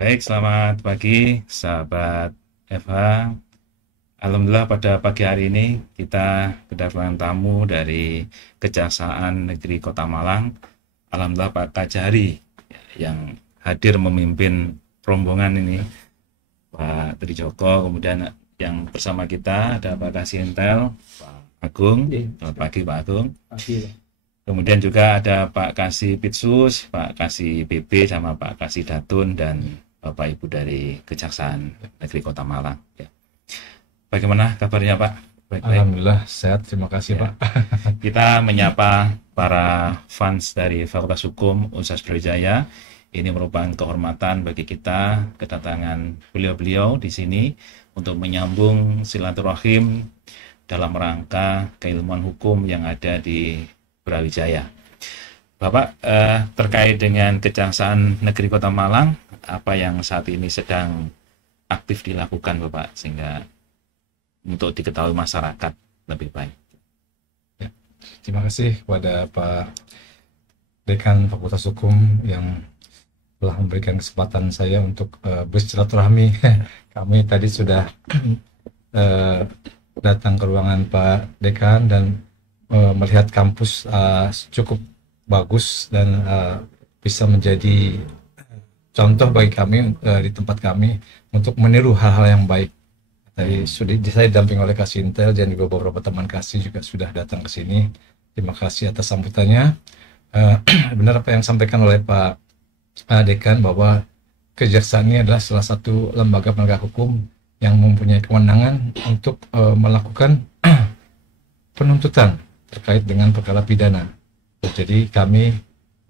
Baik, selamat pagi, sahabat FH. Alhamdulillah pada pagi hari ini kita kedatangan tamu dari Kejaksaan Negeri Kota Malang. Alhamdulillah Pak Kajari yang hadir memimpin rombongan ini, Pak Trijoko. Kemudian yang bersama kita ada Pak Kasintel, Pak Agung. Selamat pagi Pak Agung. Kemudian juga ada Pak Kasih Pitsus, Pak Kasih BB, sama Pak Kasih Datun, dan Bapak Ibu dari Kejaksaan Negeri Kota Malang. Ya. Bagaimana kabarnya Pak? Baik-baik. Alhamdulillah sehat, terima kasih Ya. Pak. Kita menyapa para fans dari Fakultas Hukum Universitas Brawijaya. Ini merupakan kehormatan bagi kita kedatangan beliau-beliau di sini untuk menyambung silaturahim dalam rangka keilmuan hukum yang ada di Brawijaya. Bapak, terkait dengan Kejaksaan Negeri Kota Malang, apa yang saat ini sedang aktif dilakukan Bapak, sehingga untuk diketahui masyarakat lebih baik? Ya, terima kasih kepada Pak Dekan Fakultas Hukum yang telah memberikan kesempatan saya untuk bersilaturahmi. Kami tadi sudah datang ke ruangan Pak Dekan dan melihat kampus cukup bagus dan bisa menjadi contoh bagi kami di tempat kami untuk meniru hal-hal yang baik. Tadi sudah saya didampingi oleh Kasih Intel dan juga beberapa teman Kasih juga sudah datang ke sini. Terima kasih atas sambutannya. Benar apa yang disampaikan oleh Pak Dekan bahwa Kejaksaan ini adalah salah satu lembaga penegak hukum yang mempunyai kewenangan untuk melakukan penuntutan terkait dengan perkara pidana. Jadi kami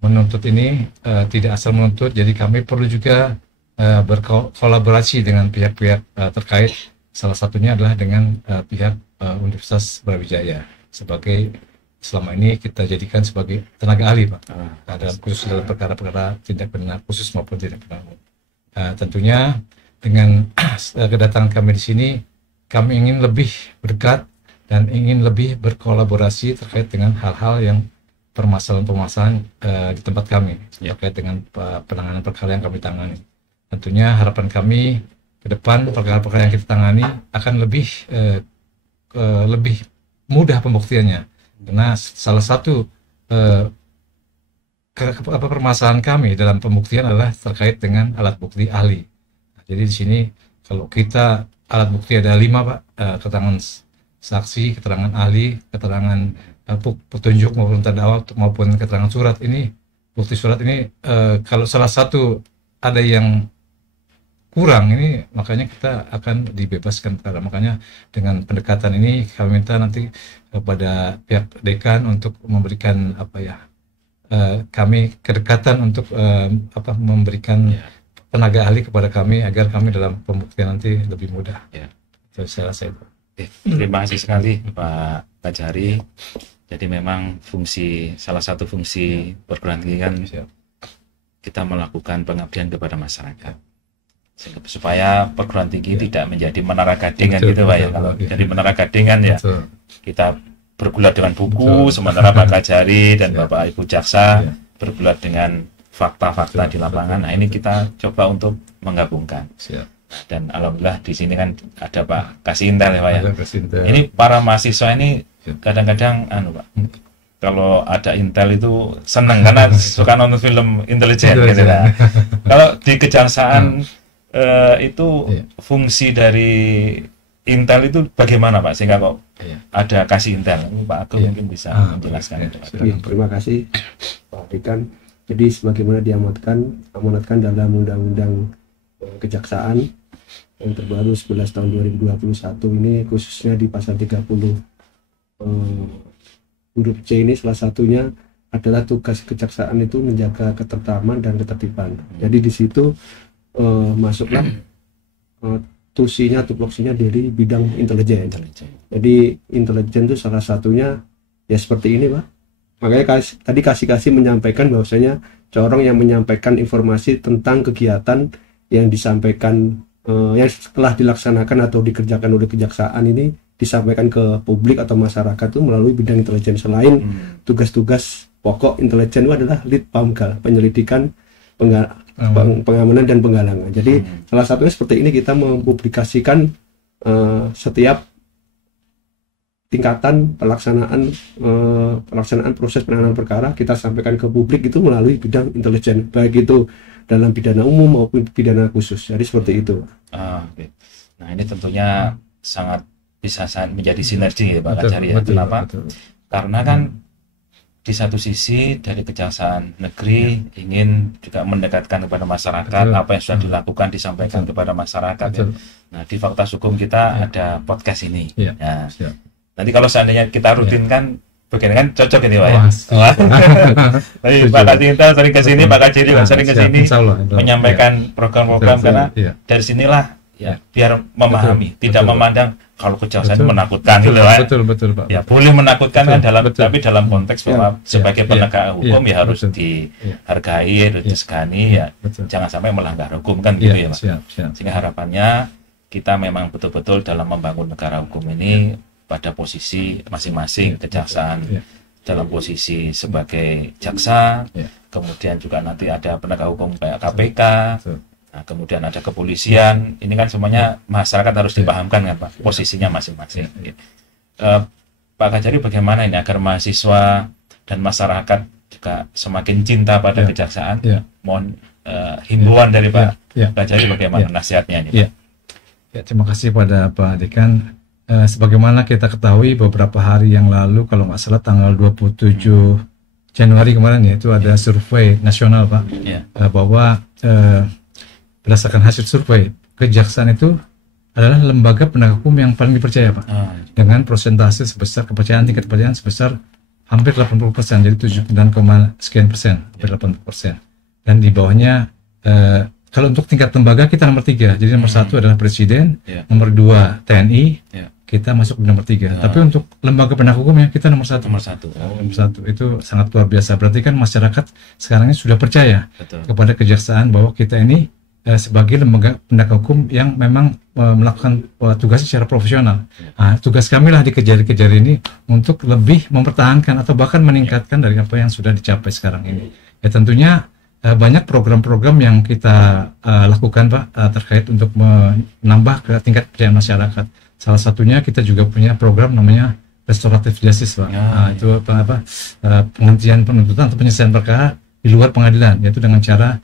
menuntut ini tidak asal menuntut, jadi kami perlu juga berkolaborasi dengan pihak-pihak terkait. Salah satunya adalah dengan pihak Universitas Brawijaya sebagai selama ini kita jadikan sebagai tenaga ahli Pak, dalam khusus dalam perkara-perkara tindak pidana khusus maupun tindak pidana umum. Tentunya dengan kedatangan kami di sini, kami ingin lebih berdekat dan ingin lebih berkolaborasi terkait dengan hal-hal yang permasalahan-permasalahan di tempat kami terkait dengan penanganan perkara yang kami tangani. Tentunya harapan kami ke depan perkara-perkara yang kita tangani akan lebih mudah pembuktiannya, karena salah satu permasalahan kami dalam pembuktian adalah terkait dengan alat bukti ahli. Jadi di sini kalau kita alat bukti ada 5 Pak, keterangan saksi, keterangan ahli, keterangan petunjuk maupun terdakwa maupun keterangan surat ini, bukti surat ini kalau salah satu ada yang kurang ini, makanya kita akan dibebaskan. Makanya dengan pendekatan ini kami minta nanti kepada pihak dekan untuk memberikan kami kedekatan untuk memberikan tenaga ahli kepada kami agar kami dalam pembuktian nanti lebih mudah. Itu saya rasa itu. Terima kasih sekali Pak Kajari. Jadi memang salah satu fungsi perguruan tinggi kan kita melakukan pengabdian kepada masyarakat, supaya perguruan tinggi tidak menjadi menara gading gitu Pak ya. Kalau jadi menara gading kan ya kita bergulat dengan buku, sementara Pak Kajari dan Bapak Ibu Jaksa bergulat dengan fakta-fakta di lapangan. Nah, ini kita coba untuk menggabungkan. Dan alhamdulillah di sini kan ada Pak Kasih Intel ya Pak ya. Ini para mahasiswa ini kadang-kadang Pak, kalau ada Intel itu senang karena suka nonton film intelijen gitu lah. Kalau di Kejaksaan itu fungsi dari Intel itu bagaimana Pak, sehingga kok ada Kasih Intel? Pak Agung mungkin bisa menjelaskan itu. Terima kasih Pak Dekan. Jadi sebagaimana diamanatkan dalam Undang-Undang Kejaksaan yang terbaru 11 tahun 2021 ini, khususnya di pasal 30 huruf C ini, salah satunya adalah tugas kejaksaan itu menjaga ketertiban dan ketertiban. Jadi di situ masuklah tupoksinya dari bidang intelijen. Jadi intelijen itu salah satunya ya seperti ini Pak. Makanya tadi Kasih menyampaikan bahwasanya seorang yang menyampaikan informasi tentang kegiatan yang disampaikan yang setelah dilaksanakan atau dikerjakan oleh kejaksaan ini disampaikan ke publik atau masyarakat itu melalui bidang intelijen. Selain tugas-tugas pokok intelijen itu adalah lead PAMGAL, penyelidikan pengamanan dan penggalangan. Jadi salah satunya seperti ini, kita mempublikasikan setiap tingkatan pelaksanaan proses penanganan perkara kita sampaikan ke publik itu melalui bidang intelijen, baik itu dalam pidana umum maupun pidana khusus. Jadi seperti itu. Okay. Nah ini tentunya sangat bisa menjadi sinergi ya Pak Kajari ya. Kenapa? Karena kan di satu sisi dari Kejaksaan Negeri ingin juga mendekatkan kepada masyarakat, apa yang sudah dilakukan disampaikan kepada masyarakat. Ya. Nah di Fakultas Hukum kita ada podcast ini. Ya. Nanti kalau seandainya kita rutinkan begini kan cocok ini Pak ya. Tadi Pak Kacinta sering ke sini, Pak Kajari sering ke sini menyampaikan program-program karena dari sinilah ya biar memahami, tidak memandang kalau kejaksaan menakutkan gitu kan. Betul Pak. Ya boleh menakutkan kan tapi dalam konteks bahwa sebagai penegak hukum ya harus dihargai, harus disegani ya. Jangan sampai melanggar hukum kan gitu ya Pak. Sehingga harapannya kita memang betul-betul dalam membangun negara hukum ini pada posisi masing-masing, kejaksaan dalam posisi sebagai jaksa, kemudian juga nanti ada penegak hukum kayak KPK, nah, kemudian ada kepolisian. Ini kan semuanya masyarakat harus dipahamkan kan Pak, posisinya masing-masing. Pak Kajari bagaimana ini agar mahasiswa dan masyarakat juga semakin cinta pada kejaksaan? Mohon himbauan dari Pak Kajari bagaimana nasihatnya ini? Terima kasih pada Pak Dekan. Sebagaimana kita ketahui beberapa hari yang lalu, kalau nggak salah tanggal 27 Januari kemarin ya, itu ada survei nasional Pak, bahwa berdasarkan hasil survei, kejaksaan itu adalah lembaga penegak hukum yang paling dipercaya Pak, dengan persentase sebesar tingkat kepercayaan sebesar hampir 80%, jadi 79, sekian persen, hampir 80%. Dan di bawahnya kalau untuk tingkat lembaga kita nomor 3, jadi nomor 1 adalah Presiden, nomor 2 TNI, kita masuk di nomor 3. Tapi untuk lembaga penegak hukum ya kita nomor 1. Nomor 1 itu sangat luar biasa. Berarti kan masyarakat sekarang ini sudah percaya kepada kejaksaan bahwa kita ini sebagai lembaga penegak hukum yang memang melakukan tugasnya secara profesional. Nah, tugas kami lah di Kejari ini untuk lebih mempertahankan atau bahkan meningkatkan dari apa yang sudah dicapai sekarang ini. Ya tentunya banyak program-program yang kita lakukan Pak, terkait untuk menambah ke tingkat kepercayaan masyarakat. Salah satunya kita juga punya program namanya restoratif justice Pak. Itu penghentian penuntutan atau penyelesaian perkara di luar pengadilan, yaitu dengan cara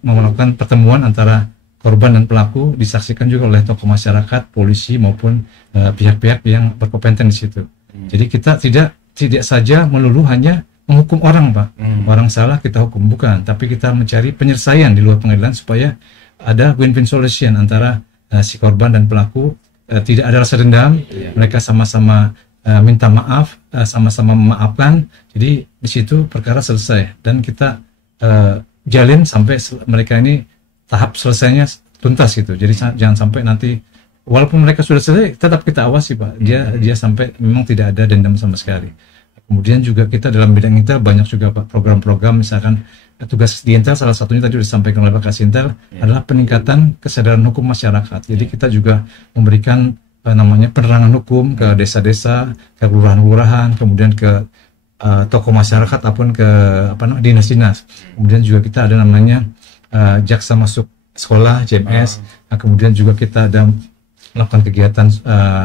melakukan pertemuan antara korban dan pelaku, disaksikan juga oleh tokoh masyarakat, polisi maupun pihak-pihak yang berkompeten di situ. Jadi kita tidak saja melulu hanya menghukum orang Pak, orang salah kita hukum, bukan, tapi kita mencari penyelesaian di luar pengadilan supaya ada win-win solution antara si korban dan pelaku. Tidak ada rasa dendam, mereka sama-sama minta maaf, sama-sama memaafkan. Jadi di situ perkara selesai dan kita jalin sampai mereka ini tahap selesainya tuntas gitu. Jadi jangan sampai nanti walaupun mereka sudah selesai tetap kita awasi Pak. Dia sampai memang tidak ada dendam sama sekali. Kemudian juga kita dalam bidang Intel banyak juga Pak program-program, misalkan tugas di Intel salah satunya tadi sudah disampaikan oleh Pak Kasintel adalah peningkatan kesadaran hukum masyarakat. Jadi kita juga memberikan namanya penerangan hukum ke desa-desa, ke kelurahan-kelurahan, kemudian ke tokoh masyarakat ataupun ke dinas-dinas. Kemudian juga kita ada namanya jaksa masuk sekolah JMS. Nah, kemudian juga kita ada melakukan kegiatan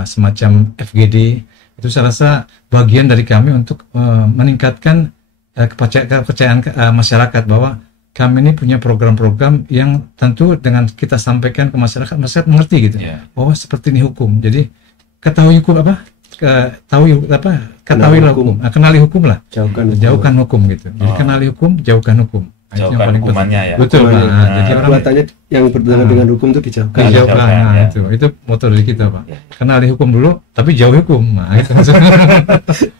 semacam FGD. Itu saya rasa bagian dari kami untuk meningkatkan kepercayaan masyarakat bahwa kami ini punya program-program yang tentu dengan kita sampaikan ke masyarakat mengerti gitu. Oh seperti ini hukum. Jadi ketahui hukum apa? Ketahuilah hukum. Kenali hukum lah. Jauhkan hukum gitu. Jadi kenali hukum, jauhkan hukum. Jauhkan hukumannya ya. Betul. Jadi perbuatannya yang bertentangan dengan hukum itu dijauhkan. Itu moto dari kita Pak. Kenali hukum dulu, tapi jauhi hukum. Nah, itu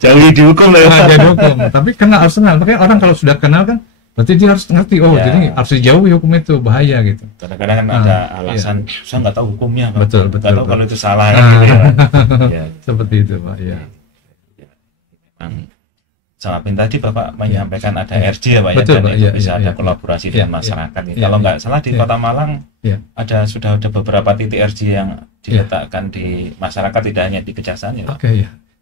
jauhi dihukum lah. Jauhi hukum. Tapi kenal harus kenal. Makanya orang kalau sudah kenal kan, berarti dia harus ngerti. Jadi harus dijauhi hukum itu bahaya gitu. Kadang-kadang kan ada alasan, saya nggak tahu hukumnya. Betul. Kalau itu salah kan gitu ya. Seperti itu Pak. Ya. Sama tadi Bapak menyampaikan ada RJ ya Pak, betul, dan itu bisa ada kolaborasi dengan masyarakat. Kalau nggak salah di Kota Malang sudah ada beberapa titik RJ yang diletakkan di masyarakat, tidak hanya di kejaksaan ya Pak.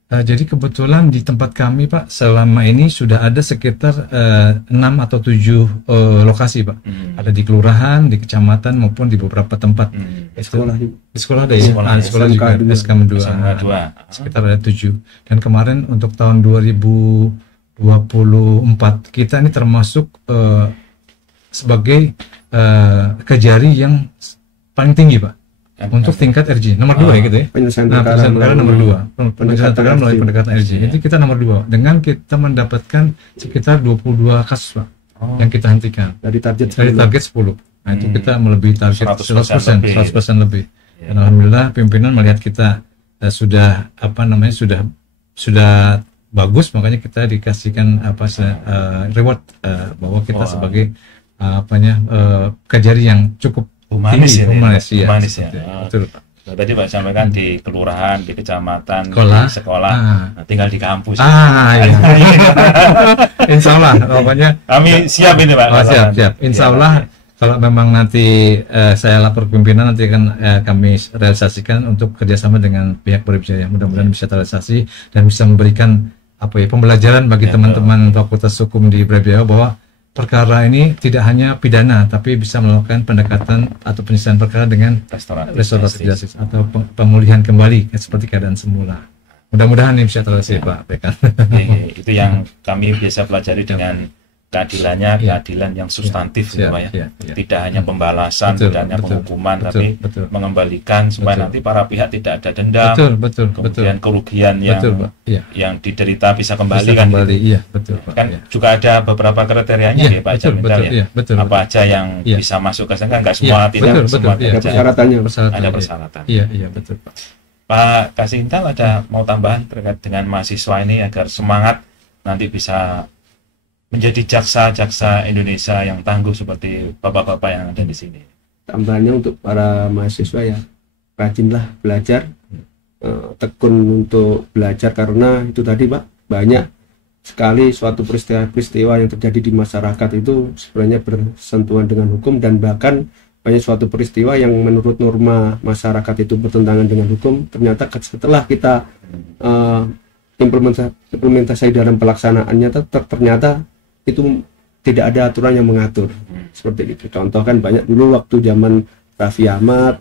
Jadi kebetulan di tempat kami Pak selama ini sudah ada sekitar 6 atau 7 lokasi Pak. Ada di kelurahan, di kecamatan maupun di beberapa tempat. Sekolah Di sekolah ada ya. Sekolah, Di sekolah juga SKM 2. SMK 2. Sekitar ada 7. Dan kemarin untuk tahun 2024 kita ini termasuk sebagai Kejari yang paling tinggi Pak. Untuk tingkat RJ nomor 2 ya gitu ya. penyelesaian Perkara nomor 2. Penyelesaian perkara melalui RJ. pendekatan RJ. Jadi kita nomor 2 dengan kita mendapatkan sekitar 22 kasus Pak yang kita hentikan dari target dari target 10. Nah, itu kita melebihi target 100% 100% lebih. Dan alhamdulillah pimpinan melihat kita sudah sudah bagus, makanya kita dikasihkan reward bahwa kita sebagai Kejari yang cukup Humanis tinggi, ini. humanis ya. Humanis ya. Seperti itu. Betul Pak. Nah, tadi Pak sampaikan di kelurahan, di kecamatan, Sekolah. di sekolah, nah, tinggal di kampus. Iya. Insya Allah, pokoknya Kami siap ini Pak. siap. Insya Allah kalau memang nanti saya lapor pimpinan, nanti akan kami realisasikan untuk kerjasama dengan pihak Brawijaya. Mudah-mudahan bisa terrealisasi dan bisa memberikan pembelajaran bagi teman-teman Fakultas Hukum di Brawijaya bahwa perkara ini tidak hanya pidana, tapi bisa melakukan pendekatan atau penyelesaian perkara dengan restoratif justice atau pemulihan kembali seperti keadaan semula. Mudah-mudahan ini bisa terrealisasi Pak Dekan. Itu yang kami biasa pelajari dengan keadilan yang substantif gitu Pak ya. Tidak hanya pembalasan, tidak hanya penghukuman, tapi mengembalikan supaya nanti para pihak tidak ada dendam. Kemudian kerugian yang diderita bisa kembali kan. Iya, betul Pak. Kan juga ada beberapa kriterianya ya Pak Jamindal ya. Apa aja yang bisa masuk ke sana, kan nggak semua tidak semua ada persyaratannya. ada persyaratan. Iya betul Pak. Pak Kasintal ada mau tambahan terkait dengan mahasiswa ini agar semangat nanti bisa menjadi jaksa-jaksa Indonesia yang tangguh seperti bapak-bapak yang ada di sini. Tambahannya untuk para mahasiswa ya, rajinlah belajar, tekun untuk belajar, karena itu tadi Pak, banyak sekali suatu peristiwa yang terjadi di masyarakat itu sebenarnya bersentuhan dengan hukum, dan bahkan banyak suatu peristiwa yang menurut norma masyarakat itu bertentangan dengan hukum, ternyata setelah kita implementasi dalam pelaksanaannya ternyata itu tidak ada aturan yang mengatur seperti itu. Contoh kan banyak dulu waktu zaman Raffi Ahmad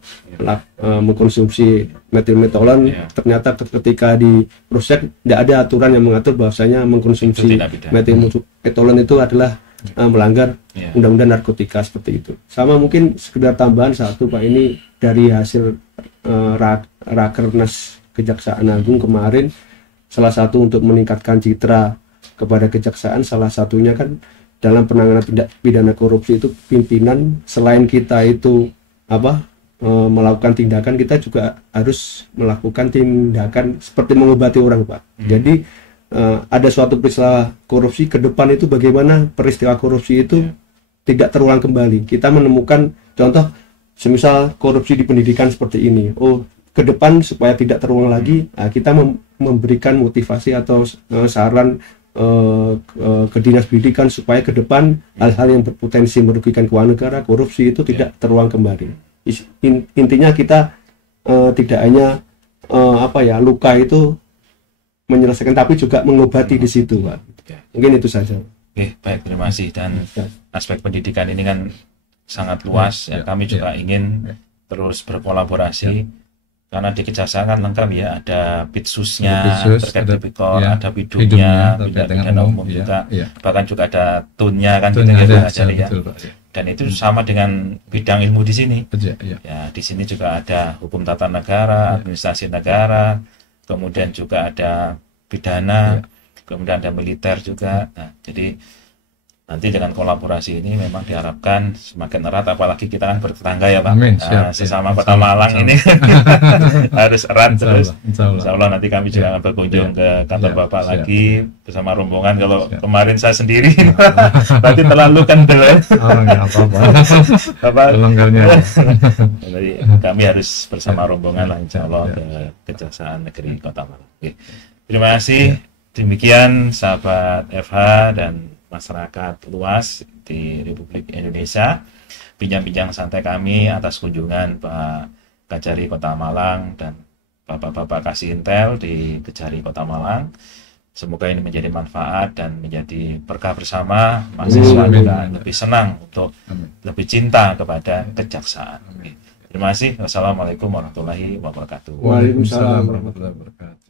mengkonsumsi metilmetolon, ternyata ketika di proses tidak ada aturan yang mengatur bahwasanya mengkonsumsi metilmetolon itu adalah melanggar undang-undang narkotika seperti itu. Sama mungkin sekedar tambahan satu Pak, ini dari hasil Rakernas Kejaksaan Agung kemarin, salah satu untuk meningkatkan citra kepada kejaksaan, salah satunya kan dalam penanganan tindak pidana korupsi itu pimpinan selain kita itu melakukan tindakan, kita juga harus melakukan tindakan seperti mengobati orang Pak. Jadi ada suatu peristiwa korupsi ke depan itu bagaimana peristiwa korupsi itu tidak terulang kembali. Kita menemukan contoh semisal korupsi di pendidikan seperti ini, ke depan supaya tidak terulang lagi, kita memberikan motivasi atau saran ke dinas pendidikan supaya ke depan hal-hal yang berpotensi merugikan keuangan negara, korupsi itu tidak terulang kembali. Intinya kita tidak hanya luka itu menyelesaikan, tapi juga mengobati di situ Pak. Mungkin itu saja. Oke, baik, terima kasih. Dan aspek pendidikan ini kan sangat luas ya, kami juga ingin terus berkolaborasi. Karena di kejaksaan kan lengkap ya, ada pitsusnya terkait tipikor, ada bidungnya, pidana umum juga, bahkan juga ada tunnya kan kita pelajari ya. Dan itu sama dengan bidang ilmu di sini. Ya, di sini juga ada hukum tata negara, administrasi negara, kemudian juga ada pidana, kemudian ada militer juga. Nah, jadi nanti dengan kolaborasi ini memang diharapkan semakin erat, apalagi kita kan bertetangga ya Pak. Amin, siap, sesama Kota Malang ini harus erat terus. Insya Allah nanti kami juga akan berkunjung ke kantor Bapak lagi bersama rombongan. Kalau kemarin saya sendiri berarti terlalu kendel ya. Longgarnya. Jadi kami harus bersama rombongan lah insya Allah ke Kejaksaan Negeri Kota Malang. Oke. Terima kasih. Demikian sahabat FH dan masyarakat luas di Republik Indonesia, bincang-bincang santai kami atas kunjungan Pak Kejari Kota Malang dan Bapak-bapak kasih intel di Kejari Kota Malang. Semoga ini menjadi manfaat dan menjadi berkah bersama. Mahasiswa juga lebih senang untuk lebih cinta kepada kejaksaan. Terima kasih. Wassalamualaikum warahmatullahi wabarakatuh. Waalaikumsalam warahmatullahi wabarakatuh.